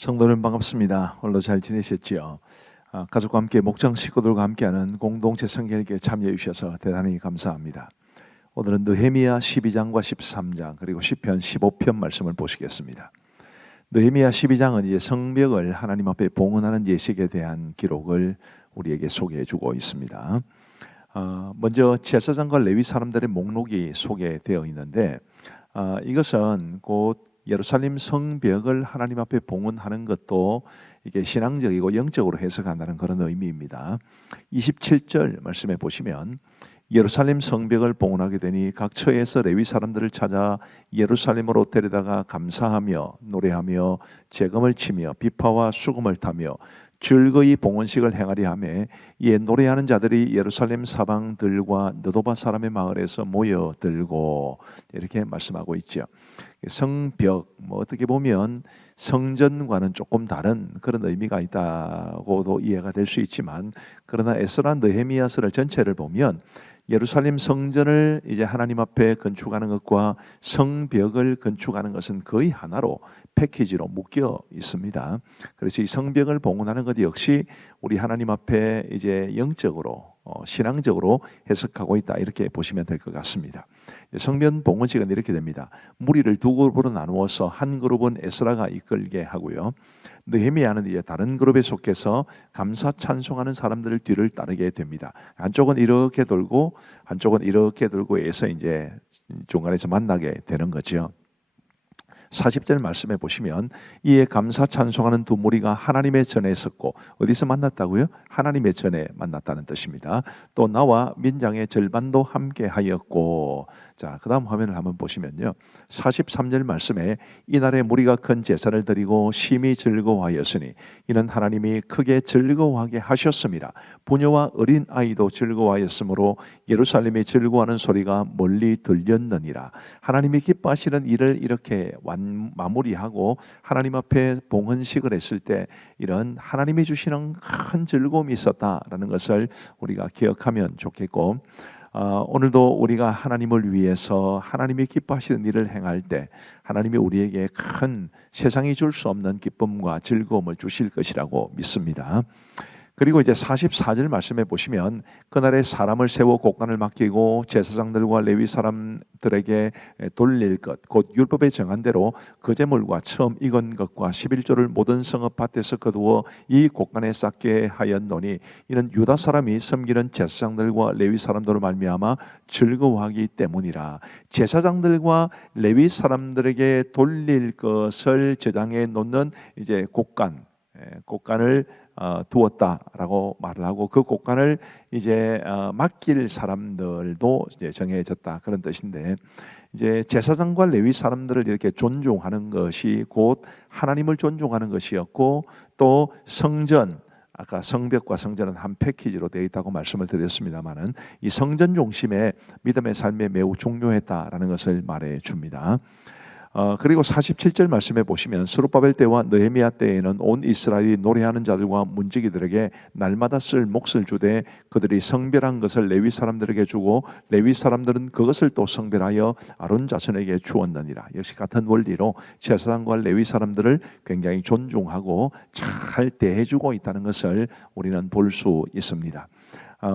성도님 반갑습니다. 오늘도 잘 지내셨지요? 가족과 함께 목장 식구들과 함께하는 공동체 성경에게 참여해 주셔서 대단히 감사합니다. 오늘은 느헤미야 12장과 13장 그리고 시편 15편 말씀을 보시겠습니다. 느헤미야 12장은 이제 성벽을 하나님 앞에 봉헌하는 예식에 대한 기록을 우리에게 소개해 주고 있습니다. 먼저 제사장과 레위 사람들의 목록이 소개되어 있는데 이것은 곧 예루살렘 성벽을 하나님 앞에 봉헌하는 것도 이게 신앙적이고 영적으로 해석한다는 그런 의미입니다. 27절 말씀에 보시면 예루살렘 성벽을 봉헌하게 되니 각 처에서 레위 사람들을 찾아 예루살렘으로 데려다가 감사하며 노래하며 제금을 치며 비파와 수금을 타며 즐거이 봉헌식을 행하리 하며 이에 노래하는 자들이 예루살렘 사방들과 느도바 사람의 마을에서 모여들고 이렇게 말씀하고 있죠. 성벽, 어떻게 보면 성전과는 조금 다른 그런 의미가 있다고도 이해가 될 수 있지만, 그러나 에스라 느헤미야서를 전체를 보면 예루살렘 성전을 이제 하나님 앞에 건축하는 것과 성벽을 건축하는 것은 거의 하나로 패키지로 묶여 있습니다. 그래서 이 성벽을 봉헌하는 것 역시 우리 하나님 앞에 이제 영적으로 신앙적으로 해석하고 있다, 이렇게 보시면 될 것 같습니다. 성전 봉헌식은 이렇게 됩니다. 무리를 두 그룹으로 나누어서 한 그룹은 에스라가 이끌게 하고요, 느헤미야는 이제 다른 그룹에 속해서 감사 찬송하는 사람들을 뒤를 따르게 됩니다. 한쪽은 이렇게 돌고 한쪽은 이렇게 돌고 해서 이제 중간에서 만나게 되는 거죠. 40절 말씀해 보시면 이에 감사 찬송하는 두 무리가 하나님의 전에 섰고, 어디서 만났다고요? 하나님의 전에 만났다는 뜻입니다. 또 나와 민장의 절반도 함께 하였고, 자, 그 다음 화면을 한번 보시면요, 43절 말씀에 이날에 무리가 큰 제사를 드리고 심히 즐거워하였으니 이는 하나님이 크게 즐거워하게 하셨습니다. 부녀와 어린 아이도 즐거워하였으므로 예루살렘이 즐거워하는 소리가 멀리 들렸느니라. 하나님이 기뻐하시는 일을 이렇게 마무리하고 하나님 앞에 봉헌식을 했을 때 이런 하나님이 주시는 큰 즐거움이 있었다라는 것을 우리가 기억하면 좋겠고, 오늘도 우리가 하나님을 위해서 하나님이 기뻐하시는 일을 행할 때 하나님이 우리에게 큰 세상이 줄 수 없는 기쁨과 즐거움을 주실 것이라고 믿습니다. 그리고 이제 44절 말씀해 보시면 그날에 사람을 세워 곡간을 맡기고 제사장들과 레위 사람들에게 돌릴 것, 곧 율법에 정한 대로 그 제물과 처음 익은 것과 11조를 모든 성읍 밭에서 거두어 이 곡간에 쌓게 하였노니 이는 유다 사람이 섬기는 제사장들과 레위 사람들로 말미암아 즐거워하기 때문이라. 제사장들과 레위 사람들에게 돌릴 것을 저장해 놓는 이제 곡간을 두었다라고 말을 하고, 그 곡간을 이제 맡길 사람들도 이제 정해졌다, 그런 뜻인데, 이제 제사장과 레위 사람들을 이렇게 존중하는 것이 곧 하나님을 존중하는 것이었고, 또 성전, 아까 성벽과 성전은 한 패키지로 되어 있다고 말씀을 드렸습니다만은 이 성전 중심의 믿음의 삶에 매우 중요했다라는 것을 말해 줍니다. 그리고 47절 말씀해 보시면 스룹바벨 때와 느헤미야 때에는 온 이스라엘이 노래하는 자들과 문지기들에게 날마다 쓸 몫을 주되 그들이 성별한 것을 레위 사람들에게 주고 레위 사람들은 그것을 또 성별하여 아론 자손에게 주었느니라. 역시 같은 원리로 제사장과 레위 사람들을 굉장히 존중하고 잘 대해주고 있다는 것을 우리는 볼 수 있습니다.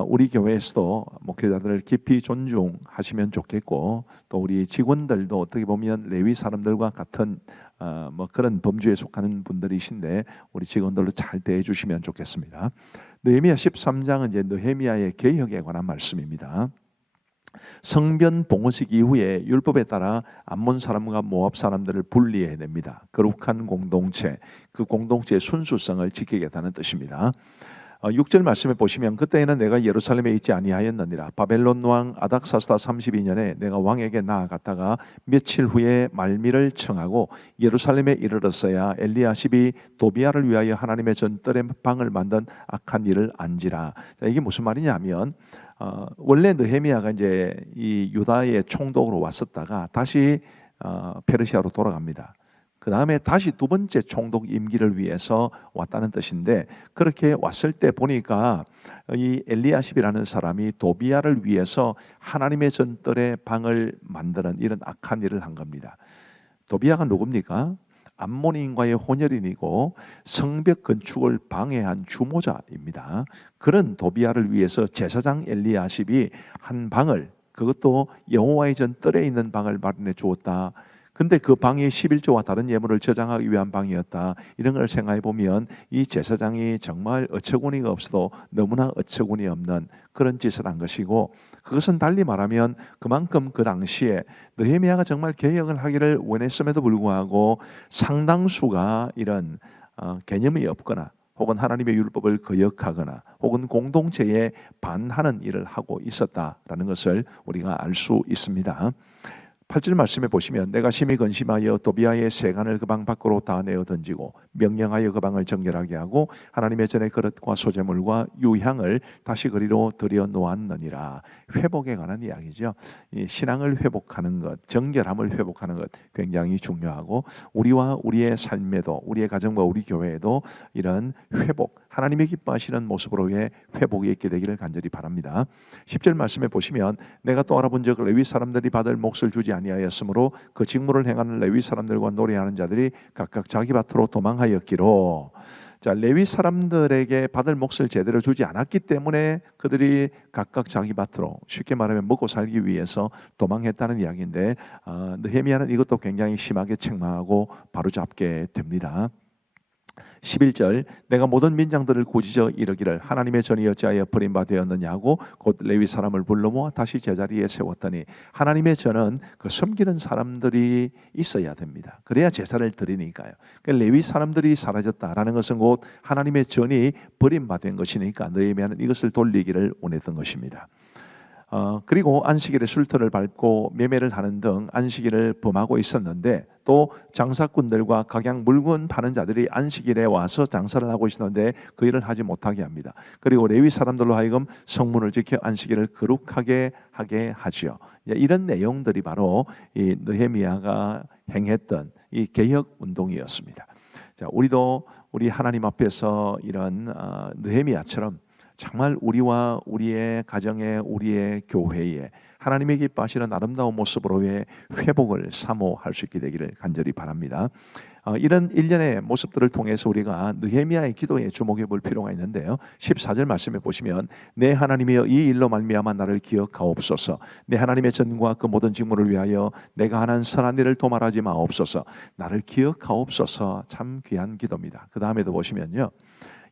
우리 교회에서도 목회자들을 깊이 존중하시면 좋겠고, 또 우리 직원들도 어떻게 보면 레위 사람들과 같은 그런 범주에 속하는 분들이신데 우리 직원들도 잘 대해 주시면 좋겠습니다. 느헤미야 13장은 이제 느헤미야의 개혁에 관한 말씀입니다. 성전 봉헌식 이후에 율법에 따라 암몬 사람과 모압 사람들을 분리해냅니다. 거룩한 공동체, 그 공동체의 순수성을 지키겠다는 뜻입니다. 6절 말씀에 보시면 그때에는 내가 예루살렘에 있지 아니하였느니라. 바벨론 왕 아닥사스다 32년에 내가 왕에게 나아갔다가 며칠 후에 말미를 청하고 예루살렘에 이르렀어야 엘리야십이 도비야를 위하여 하나님의 전뜰에 방을 만든 악한 일을 안지라. 자, 이게 무슨 말이냐면 원래 느헤미야가 이제 이 유다의 총독으로 왔었다가 다시 페르시아로 돌아갑니다. 그 다음에 다시 두 번째 총독 임기를 위해서 왔다는 뜻인데, 그렇게 왔을 때 보니까 이 엘리야십이라는 사람이 도비야를 위해서 하나님의 전뜰에 방을 만드는 이런 악한 일을 한 겁니다. 도비야가 누굽니까? 암몬인과의 혼혈인이고 성벽 건축을 방해한 주모자입니다. 그런 도비아를 위해서 제사장 엘리야십이 한 방을, 그것도 여호와의 전 뜰에 있는 방을 마련해 주었다. 근데 그 방이 11조와 다른 예물을 저장하기 위한 방이었다. 이런 걸 생각해 보면 이 제사장이 정말 어처구니가 없어도 너무나 어처구니 없는 그런 짓을 한 것이고, 그것은 달리 말하면 그만큼 그 당시에 느헤미야가 정말 개혁을 하기를 원했음에도 불구하고 상당수가 이런 개념이 없거나 혹은 하나님의 율법을 거역하거나 혹은 공동체에 반하는 일을 하고 있었다라는 것을 우리가 알 수 있습니다. 8절 말씀에 보시면 내가 심히 근심하여 도비아의 세간을 그 방 밖으로 다 내어 던지고 명령하여 그 방을 정결하게 하고 하나님의 전에 그릇과 소제물과 유향을 다시 그리로 들여 놓았느니라. 회복에 관한 이야기죠. 이 신앙을 회복하는 것, 정결함을 회복하는 것 굉장히 중요하고, 우리와 우리의 삶에도, 우리의 가정과 우리 교회에도 이런 회복, 하나님의 기뻐하시는 모습으로의 회복이 있게 되기를 간절히 바랍니다. 10절 말씀에 보시면 내가 또 알아본 적 레위 사람들이 받을 몫을 주지 아니하였으므로 그 직무를 행하는 레위 사람들과 노래하는 자들이 각각 자기 밭으로 도망하였기로. 자, 레위 사람들에게 받을 몫을 제대로 주지 않았기 때문에 그들이 각각 자기 밭으로, 쉽게 말하면 먹고 살기 위해서 도망했다는 이야기인데, 느헤미야는 이것도 굉장히 심하게 책망하고 바로잡게 됩니다. 11절 내가 모든 민장들을 꾸짖어 이르기를 하나님의 전이 어찌하여 버림받았느냐고 곧 레위 사람을 불러 모아 다시 제자리에 세웠더니, 하나님의 전은 그 섬기는 사람들이 있어야 됩니다. 그래야 제사를 드리니까요. 레위 사람들이 사라졌다라는 것은 곧 하나님의 전이 버림받은 것이니까 느헤미야는 이것을 돌리기를 원했던 것입니다. 그리고 안식일에 술터를 밟고 매매를 하는 등 안식일을 범하고 있었는데, 또 장사꾼들과 각양 물건 파는 자들이 안식일에 와서 장사를 하고 있었는데 그 일을 하지 못하게 합니다. 그리고 레위 사람들로 하여금 성문을 지켜 안식일을 거룩하게 하게 하지요. 이런 내용들이 바로 이 느헤미야가 행했던 이 개혁 운동이었습니다. 자, 우리도 우리 하나님 앞에서 이런 느헤미야처럼 정말 우리와 우리의 가정에, 우리의 교회에 하나님의 기뻐하시는 아름다운 모습으로의 회복을 사모할 수 있게 되기를 간절히 바랍니다. 이런 일련의 모습들을 통해서 우리가 느헤미야의 기도에 주목해 볼 필요가 있는데요. 14절 말씀에 보시면 내 하나님이여 이 일로 말미암아 나를 기억하옵소서. 내 하나님의 전과 그 모든 직무를 위하여 내가 하는 선한 일을 도말하지 마옵소서. 나를 기억하옵소서. 참 귀한 기도입니다. 그 다음에도 보시면요,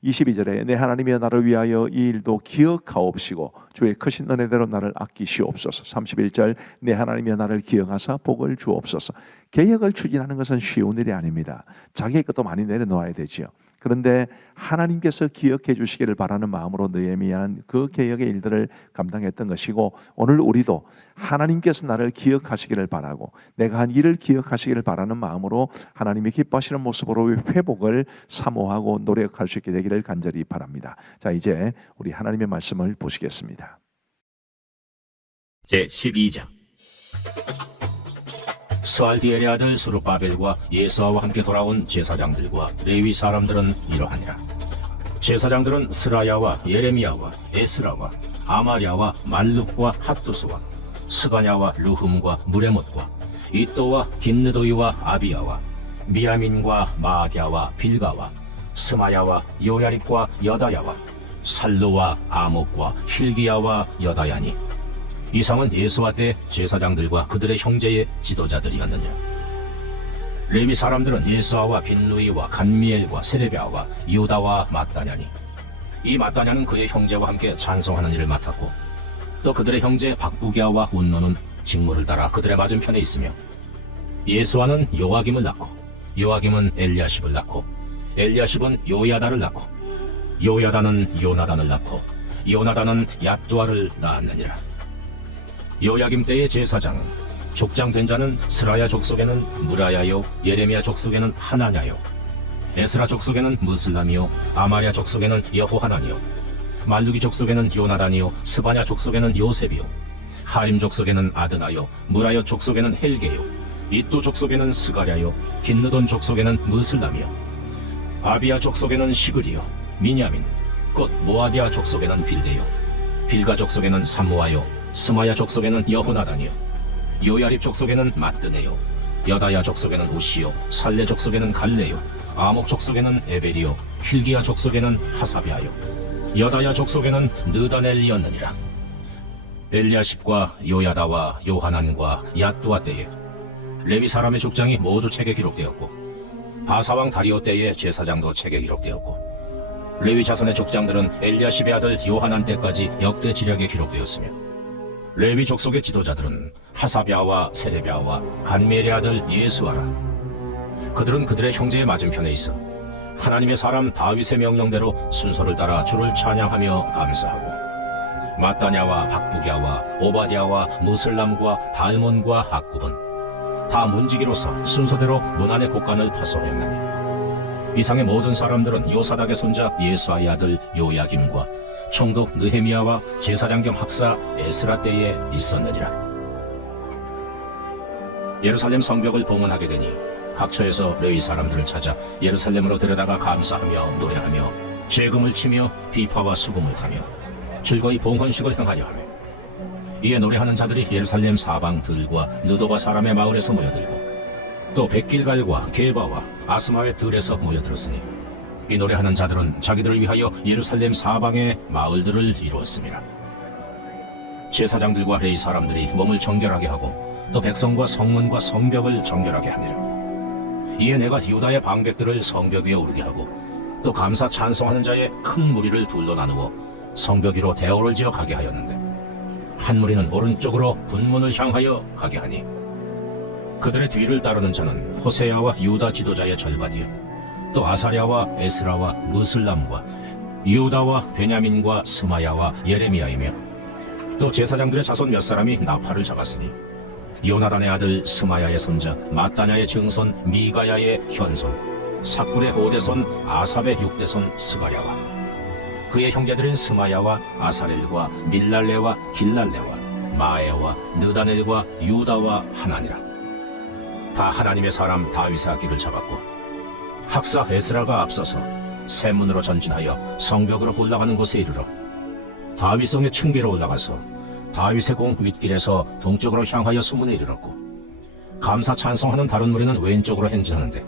22절에 내 하나님이여 나를 위하여 이 일도 기억하옵시고 주의 크신 은혜대로 나를 아끼시옵소서. 31절 내 하나님이여 나를 기억하사 복을 주옵소서. 개혁을 추진하는 것은 쉬운 일이 아닙니다. 자기의 것도 많이 내려놓아야 되지요. 그런데 하나님께서 기억해 주시기를 바라는 마음으로 느헤미야는 그 개혁의 일들을 감당했던 것이고, 오늘 우리도 하나님께서 나를 기억하시기를 바라고 내가 한 일을 기억하시기를 바라는 마음으로 하나님이 기뻐하시는 모습으로 회복을 사모하고 노력할 수 있게 되기를 간절히 바랍니다. 자, 이제 우리 하나님의 말씀을 보시겠습니다. 제12장 스알디엘의 아들 스룹바벨과 예수아와 함께 돌아온 제사장들과 레위 사람들은 이러하니라. 제사장들은 스라야와 예레미야와 에스라와 아마랴와 말룩과 핫두스와 스가냐와 르흠과 무레못과 이또와 긴느도이와 아비야와 미야민과 마아갸와 빌가와 스마야와 요야립과 여다야와 살루와 아목과 힐기야와 여다야니, 이상은 예수와 때 제사장들과 그들의 형제의 지도자들이었느니라. 레위 사람들은 예수아와 빈누이와 간미엘과 세레비아와 유다와 마따냐니, 이 마따냐는 그의 형제와 함께 찬송하는 일을 맡았고, 또 그들의 형제 박부기야와 운노는 직무를 따라 그들의 맞은편에 있으며, 예수아는 요아김을 낳고 요아김은 엘리야십을 낳고 엘리야십은 요야다를 낳고 요야다는 요나단을 낳고 요나단은 얏두아를 낳았느니라. 요야김 때의 제사장은 족장된 자는 스라야 족속에는 무라야요, 예레미야 족속에는 하나냐요, 에스라 족속에는 무슬람이요, 아마랴 족속에는 여호하나니요, 말루기 족속에는 요나단이요, 스바냐 족속에는 요셉이요, 하림 족속에는 아드나요, 무라여 족속에는 헬게요, 이또 족속에는 스가랴요, 긴느돈 족속에는 무슬람이요, 아비야 족속에는 시글이요, 미냐민 곧 모아디아 족속에는 빌데요, 빌가 족속에는 삼모아요, 스마야 족속에는 여호나단이요, 요야립 족속에는 마뜨네요, 여다야 족속에는 우시요, 살레 족속에는 갈레요, 아목 족속에는 에벨이요, 힐기야 족속에는 하사비아요, 여다야 족속에는 느다넬리였느니라. 엘리야십과 요야다와 요하난과 야뚜아 때에 레위 사람의 족장이 모두 책에 기록되었고, 바사왕 다리오 때의 제사장도 책에 기록되었고, 레위 자손의 족장들은 엘리야십의 아들 요하난 때까지 역대 지략에 기록되었으며, 레위 족속의 지도자들은 하사비아와 세레비아와 간미엘의 아들 예수아라. 그들은 그들의 형제의 맞은편에 있어 하나님의 사람 다윗의 명령대로 순서를 따라 주를 찬양하며 감사하고, 마따냐와 박부기야와 오바디야와 무슬람과 달몬과 학굽은 다 문지기로서 순서대로 문안의 곡간을 파송했나니, 이상의 모든 사람들은 요사닥의 손자 예수아의 아들 요야김과 총독 느헤미야와 제사장 겸 학사 에스라 때에 있었느니라. 예루살렘 성벽을 봉헌하게 되니 각처에서 레위 사람들을 찾아 예루살렘으로 데려다가 감사하며 노래하며 재금을 치며 비파와 수금을 타며 즐거이 봉헌식을 행하려 하며, 이에 노래하는 자들이 예루살렘 사방 들과 느도바 사람의 마을에서 모여들고 또 백길갈과 게바와 아스마의 들에서 모여들었으니, 이 노래하는 자들은 자기들을 위하여 예루살렘 사방의 마을들을 이루었습니다. 제사장들과 레위 사람들이 몸을 정결하게 하고 또 백성과 성문과 성벽을 정결하게 하니라. 이에 내가 유다의 방백들을 성벽 위에 오르게 하고 또 감사 찬송하는 자의 큰 무리를 둘로 나누어 성벽 위로 대오를 지어 가게 하였는데, 한 무리는 오른쪽으로 분문을 향하여 가게 하니, 그들의 뒤를 따르는 자는 호세야와 유다 지도자의 절반이요, 또 아사랴와 에스라와 무슬람과 유다와 베냐민과 스마야와 예레미야이며, 또 제사장들의 자손 몇 사람이 나팔을 잡았으니, 요나단의 아들 스마야의 손자 마따냐의 증손 미가야의 현손 삭불의 5대손 아삽의 6대손 스가랴와 그의 형제들인 스마야와 아사렐과 밀랄레와 길랄레와 마에와 느다넬과 유다와 하나니라. 다 하나님의 사람 다윗의 악기를 잡았고, 학사 에스라가 앞서서 세문으로 전진하여 성벽으로 올라가는 곳에 이르러 다윗성의 층계로 올라가서 다윗의 공 윗길에서 동쪽으로 향하여 수문에 이르렀고, 감사 찬송하는 다른 무리는 왼쪽으로 행진하는데,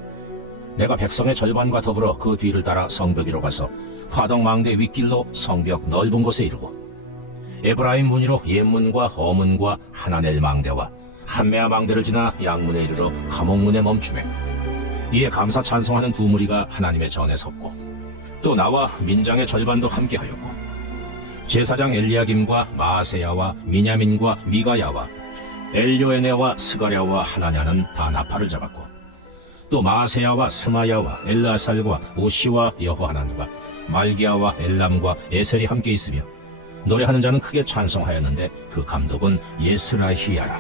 내가 백성의 절반과 더불어 그 뒤를 따라 성벽 위로 가서 화덕망대 윗길로 성벽 넓은 곳에 이르고, 에브라임 문이로 옛문과 어문과 하나넬 망대와 한메아 망대를 지나 양문에 이르러 감옥문에 멈추매, 이에 감사 찬송하는 두 무리가 하나님의 전에 섰고, 또 나와 민장의 절반도 함께하였고, 제사장 엘리야김과 마아세야와 미냐민과 미가야와 엘요에네와 스가랴와 하나냐는 다 나팔을 잡았고, 또 마아세야와 스마야와 엘라살과 오시와 여호하난과 말기야와 엘람과 에셀이 함께 있으며, 노래하는 자는 크게 찬송하였는데 그 감독은 예스라히야라.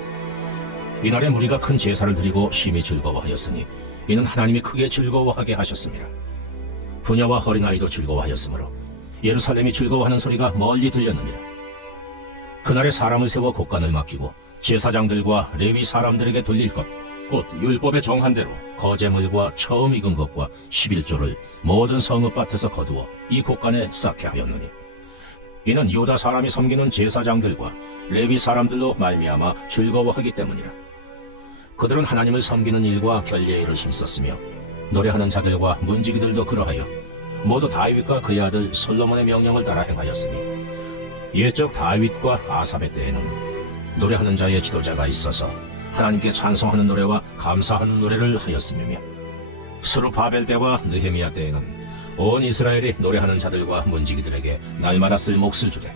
이날에 무리가 큰 제사를 드리고 심히 즐거워하였으니, 이는 하나님이 크게 즐거워하게 하셨습니다. 부녀와 어린아이도 즐거워하였으므로 예루살렘이 즐거워하는 소리가 멀리 들렸느니라. 그날에 사람을 세워 곡간을 맡기고 제사장들과 레위 사람들에게 돌릴 것, 곧 율법에 정한 대로 거제물과 처음 익은 것과 11조를 모든 성읍밭에서 거두어 이 곡간에 쌓게 하였느니, 이는 유다 사람이 섬기는 제사장들과 레위 사람들로 말미암아 즐거워하기 때문이라. 그들은 하나님을 섬기는 일과 결례의 일을 힘썼으며, 노래하는 자들과 문지기들도 그러하여 모두 다윗과 그의 아들 솔로몬의 명령을 따라 행하였으니, 옛적 다윗과 아삽의 때에는 노래하는 자의 지도자가 있어서 하나님께 찬송하는 노래와 감사하는 노래를 하였으며, 스룹바벨 때와 느헤미야 때에는 온 이스라엘이 노래하는 자들과 문지기들에게 날마다 쓸 몫을 주되,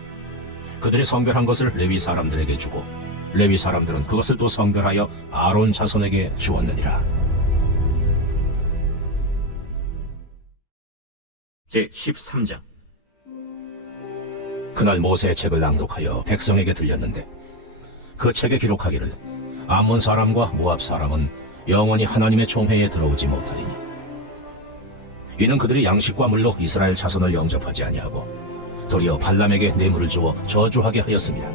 그들이 성별한 것을 레위 사람들에게 주고 레위 사람들은 그것을 또 성별하여 아론 자손에게 주었느니라. 제13장. 그날 모세의 책을 낭독하여 백성에게 들렸는데, 그 책에 기록하기를 암몬 사람과 모압 사람은 영원히 하나님의 총회에 들어오지 못하리니, 이는 그들이 양식과 물로 이스라엘 자손을 영접하지 아니하고 도리어 발람에게 뇌물을 주어 저주하게 하였습니다.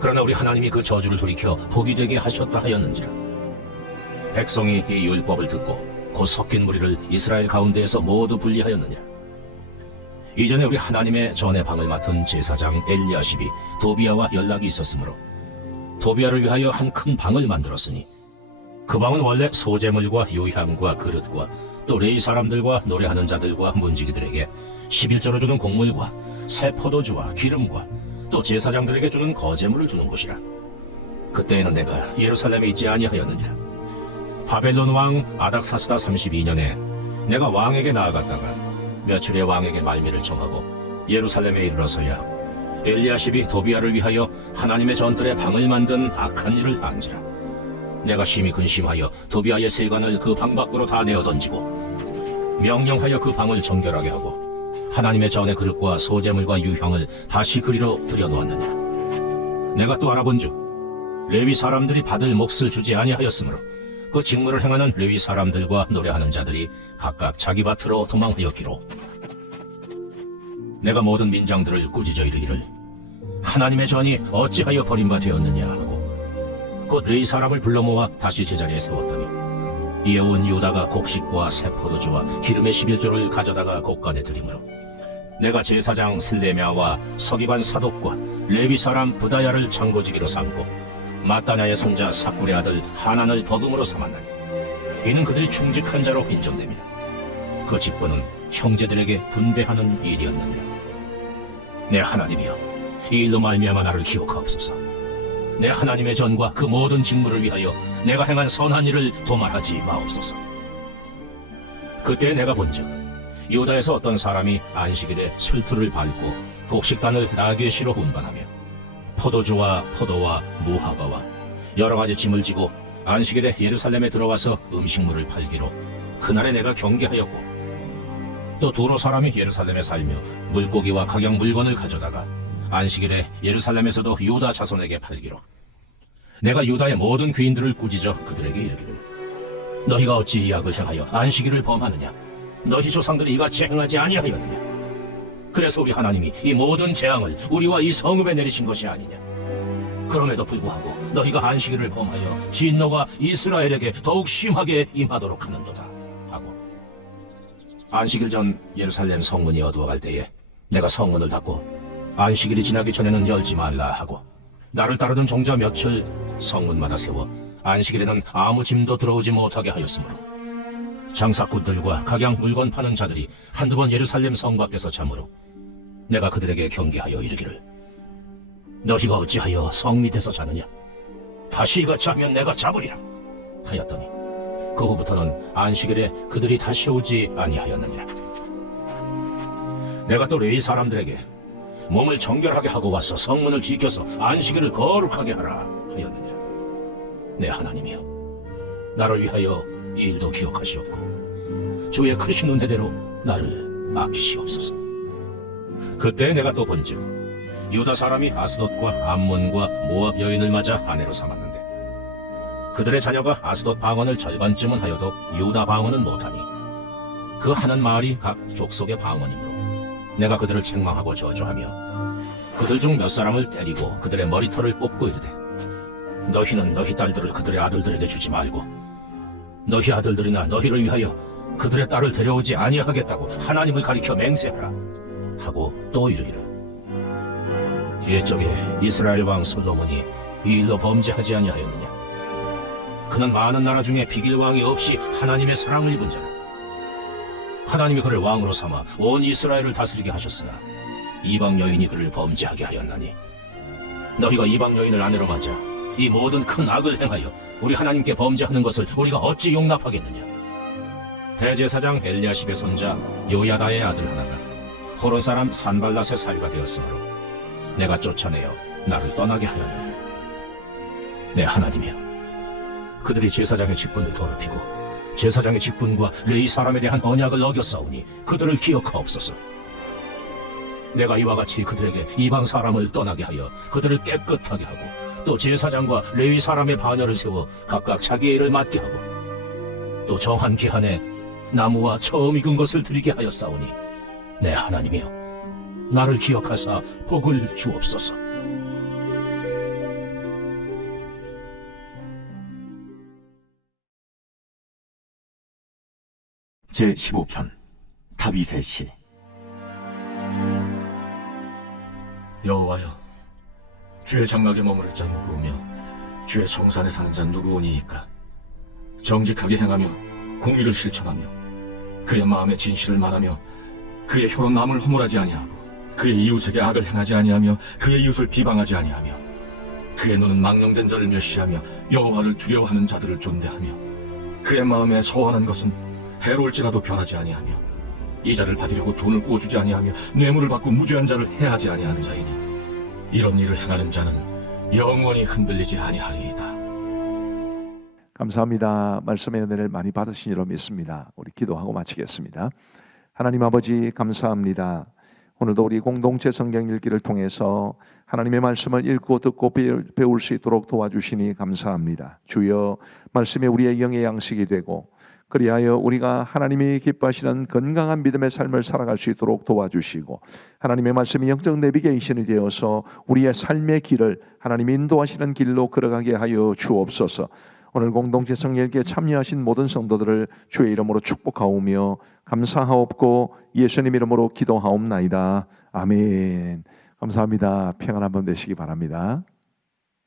그러나 우리 하나님이 그 저주를 돌이켜 복이 되게 하셨다 하였는지라. 백성이 이 율법을 듣고 곧 섞인 무리를 이스라엘 가운데에서 모두 분리하였느니라. 이전에 우리 하나님의 전의 방을 맡은 제사장 엘리야십이 도비야와 연락이 있었으므로 도비야를 위하여 한 큰 방을 만들었으니, 그 방은 원래 소재물과 유향과 그릇과 또 레위 사람들과 노래하는 자들과 문지기들에게 11조로 주는 곡물과 새 포도주와 기름과 또 제사장들에게 주는 거제물을 두는 곳이라. 그때에는 내가 예루살렘에 있지 아니하였느니라. 바벨론 왕 아닥사스다 32년에 내가 왕에게 나아갔다가 며칠에 왕에게 말미를 정하고 예루살렘에 이르러서야 엘리야십이 도비아를 위하여 하나님의 전뜰에 방을 만든 악한 일을 한지라. 내가 심히 근심하여 도비아의 세관을 그 방 밖으로 다 내어 던지고 명령하여 그 방을 정결하게 하고 하나님의 전의 그릇과 소재물과 유향을 다시 그리로 들여놓았느니라. 내가 또 알아본즉 레위 사람들이 받을 몫을 주지 아니하였으므로 그 직무를 행하는 레위 사람들과 노래하는 자들이 각각 자기 밭으로 도망하였기로 내가 모든 민장들을 꾸짖어 이르기를 하나님의 전이 어찌하여 버림바 되었느냐 하고 곧 레위 사람을 불러 모아 다시 제자리에 세웠더니 이에 온 유다가 곡식과 새 포도주와 기름의 11조를 가져다가 곡간에 드리므로 내가 제사장 슬레미아와 서기관 사독과 레위 사람 부다야를 장고지기로 삼고 마따냐의 손자 사꿀의 아들 하난을 버금으로 삼았나니 이는 그들이 충직한 자로 인정됩니다. 그 직분은 형제들에게 분배하는 일이었느니라. 내 하나님이여, 이 일로 말미암아 나를 기억하옵소서. 내 하나님의 전과 그 모든 직무를 위하여 내가 행한 선한 일을 도말하지 마옵소서. 그때 내가 본즉 유다에서 어떤 사람이 안식일에 술틀을 밟고 곡식단을 나귀시로 운반하며 포도주와 포도와 무화과와 여러 가지 짐을 지고 안식일에 예루살렘에 들어와서 음식물을 팔기로 그날에 내가 경계하였고 또 두로 사람이 예루살렘에 살며 물고기와 각양 물건을 가져다가 안식일에 예루살렘에서도 유다 자손에게 팔기로 내가 유다의 모든 귀인들을 꾸짖어 그들에게 이르기를 너희가 어찌 이 악을 행하여 안식일을 범하느냐? 너희 조상들이 이같이 행하지 아니하였느냐? 그래서 우리 하나님이 이 모든 재앙을 우리와 이 성읍에 내리신 것이 아니냐? 그럼에도 불구하고 너희가 안식일을 범하여 진노가 이스라엘에게 더욱 심하게 임하도록 하는도다 하고 안식일 전 예루살렘 성문이 어두워갈 때에 내가 성문을 닫고 안식일이 지나기 전에는 열지 말라 하고 나를 따르던 종자 몇을 성문마다 세워 안식일에는 아무 짐도 들어오지 못하게 하였으므로 장사꾼들과 각양 물건 파는 자들이 한두 번 예루살렘 성 밖에서 자므로 내가 그들에게 경계하여 이르기를 너희가 어찌하여 성 밑에서 자느냐? 다시 이같이 하면 내가 잡으리라 하였더니 그 후부터는 안식일에 그들이 다시 오지 아니하였느니라. 내가 또 레위 사람들에게 몸을 정결하게 하고 와서 성문을 지켜서 안식일을 거룩하게 하라 하였느니라. 내 하나님이여, 나를 위하여 이 일도 기억하시옵고 주의 크신 은혜대로 나를 아끼시옵소서. 그때 내가 또 본즉 유다 사람이 아스돗과 암몬과 모압 여인을 맞아 아내로 삼았는데 그들의 자녀가 아스돗 방언을 절반쯤은 하여도 유다 방언은 못하니 그 하는 말이 각 족속의 방언이므로 내가 그들을 책망하고 저주하며 그들 중 몇 사람을 때리고 그들의 머리털을 뽑고 이르되 너희는 너희 딸들을 그들의 아들들에게 주지 말고 너희 아들들이나 너희를 위하여 그들의 딸을 데려오지 아니하겠다고 하나님을 가리켜 맹세하라 하고 또 이르기를 옛적에 이스라엘 왕 솔로몬이 이 일로 범죄하지 아니하였느냐? 그는 많은 나라 중에 비길 왕이 없이 하나님의 사랑을 입은 자라. 하나님이 그를 왕으로 삼아 온 이스라엘을 다스리게 하셨으나 이방 여인이 그를 범죄하게 하였나니 너희가 이방 여인을 아내로 맞아 이 모든 큰 악을 행하여 우리 하나님께 범죄하는 것을 우리가 어찌 용납하겠느냐? 대제사장 엘리야십의 손자 요야다의 아들 하나가 호론 사람 산발랏의 사위가 되었으므로 내가 쫓아내어 나를 떠나게 하였느니 내 하나님이여, 그들이 제사장의 직분을 더럽히고 제사장의 직분과 레위 사람에 대한 언약을 어겼사오니 그들을 기억하옵소서. 내가 이와 같이 그들에게 이방 사람을 떠나게 하여 그들을 깨끗하게 하고 또 제사장과 레위 사람의 반열을 세워 각각 자기의 일을 맡게 하고 또 정한 기한에 나무와 처음 익은 것을 드리게 하였사오니 내 하나님이여, 나를 기억하사 복을 주옵소서. 제15편 다윗의 시. 여호와여, 주의 장막에 머무를 자 누구오며 주의 성산에 사는 자 누구오니이까? 정직하게 행하며 공의를 실천하며 그의 마음에 진실을 말하며 그의 혀로 남을 허물하지 아니하고 그의 이웃에게 악을 행하지 아니하며 그의 이웃을 비방하지 아니하며 그의 눈은 망령된 자를 멸시하며 여호와를 두려워하는 자들을 존대하며 그의 마음에 서원한 것은 해로울지라도 변하지 아니하며 이자를 받으려고 돈을 꾸어주지 아니하며 뇌물을 받고 무죄한 자를 해하지 아니하는 자이니 이런 일을 행하는 자는 영원히 흔들리지 아니하리이다. 감사합니다. 말씀의 은혜를 많이 받으신 줄로 믿습니다. 우리 기도하고 마치겠습니다. 하나님 아버지 감사합니다. 오늘도 우리 공동체 성경 읽기를 통해서 하나님의 말씀을 읽고 듣고 배울 수 있도록 도와주시니 감사합니다. 주여, 말씀이 우리의 영의 양식이 되고 그리하여 우리가 하나님이 기뻐하시는 건강한 믿음의 삶을 살아갈 수 있도록 도와주시고 하나님의 말씀이 영적 내비게이션이 되어서 우리의 삶의 길을 하나님이 인도하시는 길로 걸어가게 하여 주옵소서. 오늘 공동체 성령께 참여하신 모든 성도들을 주의 이름으로 축복하오며 감사하옵고 예수님 이름으로 기도하옵나이다. 아멘. 감사합니다. 평안한 밤 되시기 바랍니다.